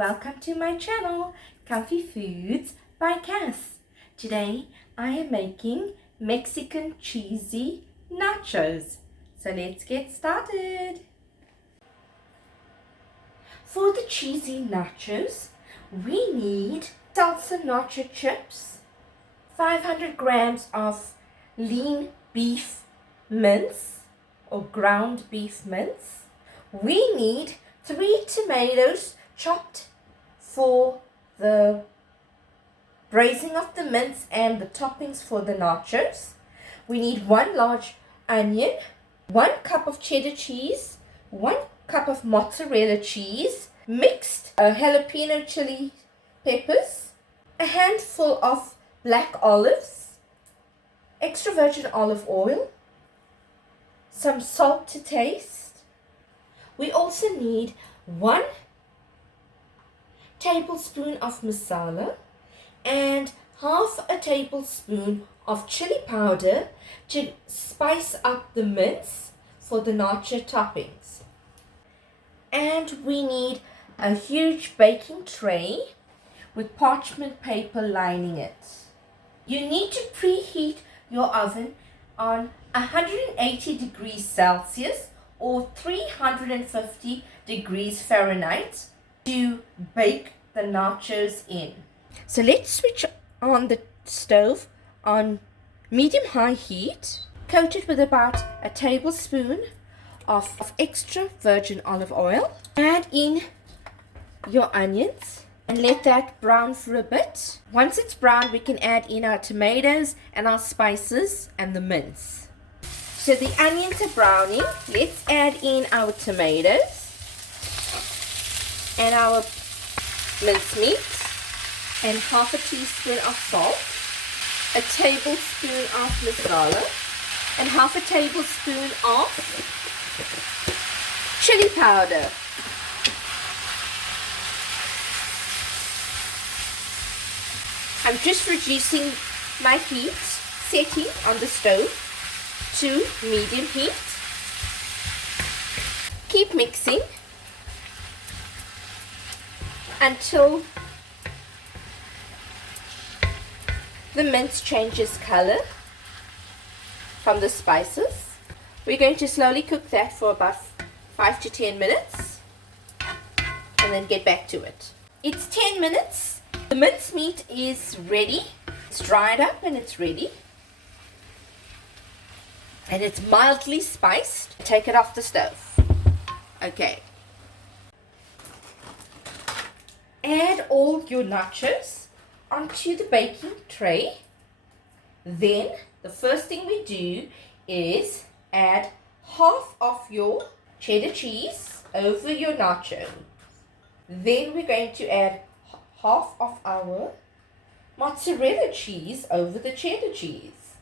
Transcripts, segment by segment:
welcome to my channel, Comfy Foods by Cass. Today I am making Mexican cheesy nachos. So let's get started. For the cheesy nachos, we need salsa nacho chips, 500 grams of lean beef mince or ground beef mince. We need 3 tomatoes chopped for the braising of the mince and the toppings for the nachos. We need 1 large onion, 1 cup of cheddar cheese, 1 cup of mozzarella cheese, mixed jalapeno chili peppers, a handful of black olives, extra virgin olive oil, some salt to taste. We also need 1 tablespoon of masala and half a tablespoon of chili powder to spice up the mince for the nacho toppings. And we need a huge baking tray with parchment paper lining it. You need to preheat your oven on 180 degrees Celsius or 350 degrees Fahrenheit to bake the nachos in. So let's switch on the stove on medium-high heat. Coat it with about a tablespoon of extra virgin olive oil. Add in your onions and let that brown for a bit. Once it's brown, we can add in our tomatoes and our spices and the mince. So the onions are browning. Let's add in our tomatoes and our mincemeat and half a teaspoon of salt, a tablespoon of masala, and half a tablespoon of chili powder. I'm just reducing my heat setting on the stove to medium heat. Keep mixing until the mince changes color from the spices. We're going to slowly cook that for about 5 to 10 minutes and then get back to it. It's 10 minutes. The mince meat is ready. It's dried up and it's ready. And it's mildly spiced. Take it off the stove. Okay. Add all your nachos onto the baking tray. Then the first thing we do is add half of your cheddar cheese over your nachos. Then we're going to add half of our mozzarella cheese over the cheddar cheese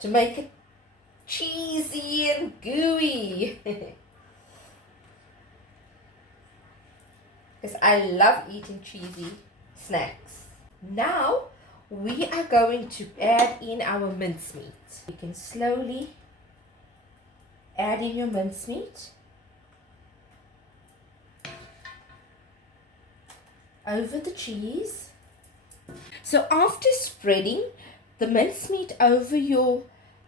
to make it cheesy and gooey. Because I love eating cheesy snacks. Now we are going to add in our mincemeat. You can slowly add in your mincemeat over the cheese. So after spreading the mincemeat over your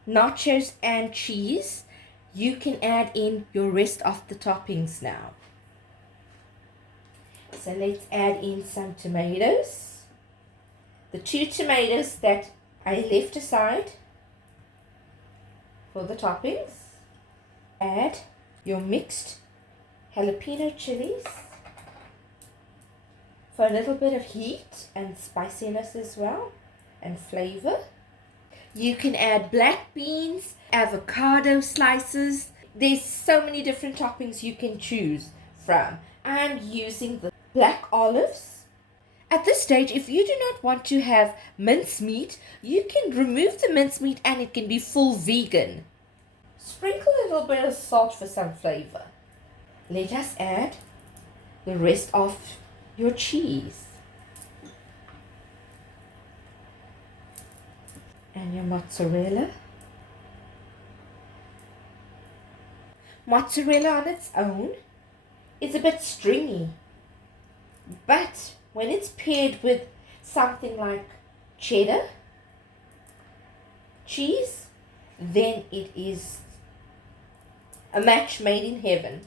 nachos and cheese, you can add in your rest of the toppings now. So let's add in some tomatoes. The 2 tomatoes that I left aside for the toppings. Add your mixed jalapeno chilies for a little bit of heat and spiciness as well and flavor. You can add black beans, avocado slices. There's so many different toppings you can choose from. I'm using the black olives. At this stage, if you do not want to have mincemeat, you can remove the mincemeat and it can be full vegan. Sprinkle a little bit of salt for some flavor. Let us add the rest of your cheese and your mozzarella. Mozzarella on its own is a bit stringy. But when it's paired with something like cheddar cheese, then it is a match made in heaven.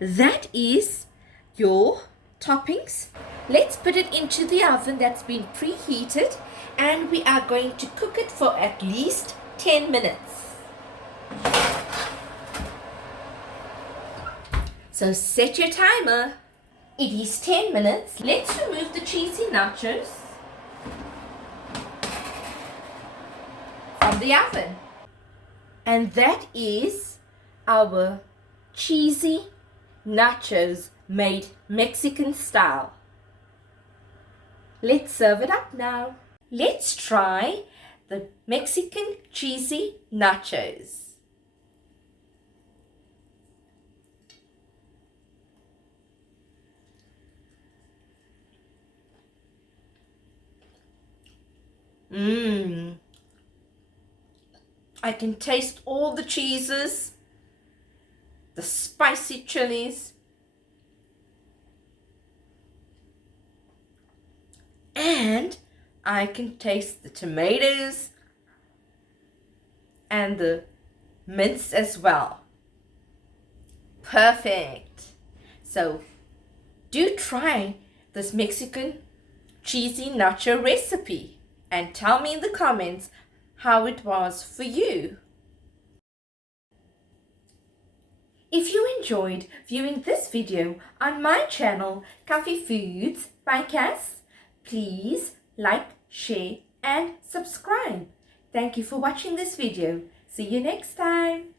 That is your toppings. Let's put it into the oven that's been preheated, and we are going to cook it for at least 10 minutes. So set your timer. It is 10 minutes. Let's remove the cheesy nachos from the oven. And that is our cheesy nachos made Mexican style. Let's serve it up now. Let's try the Mexican cheesy nachos. I can taste all the cheeses, the spicy chilies, and I can taste the tomatoes and the mince as well. Perfect. So do try this Mexican cheesy nacho recipe and tell me in the comments how it was for you. If you enjoyed viewing this video on my channel, Comfy Foods by Cass, please like, share and subscribe. Thank you for watching this video. See you next time.